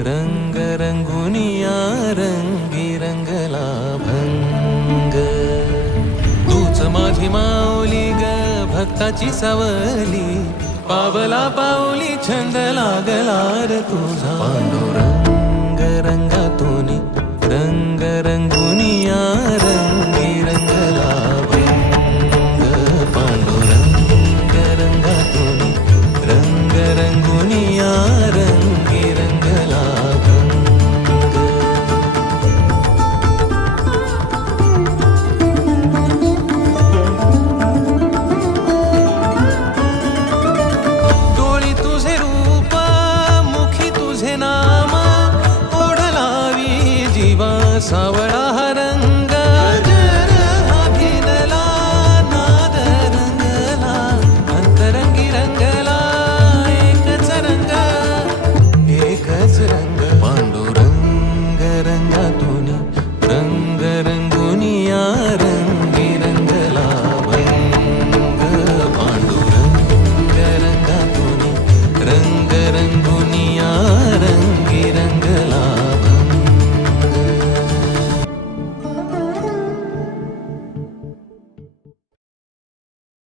रंग रंगुनिया रंगी रंगला भंग. तूच माझी माऊली ग भक्ताची सावली, पावला पाऊली छंद लागला रे तुझा. पांडुरंग रंगातून रंग रंगुनिया रंगी रंग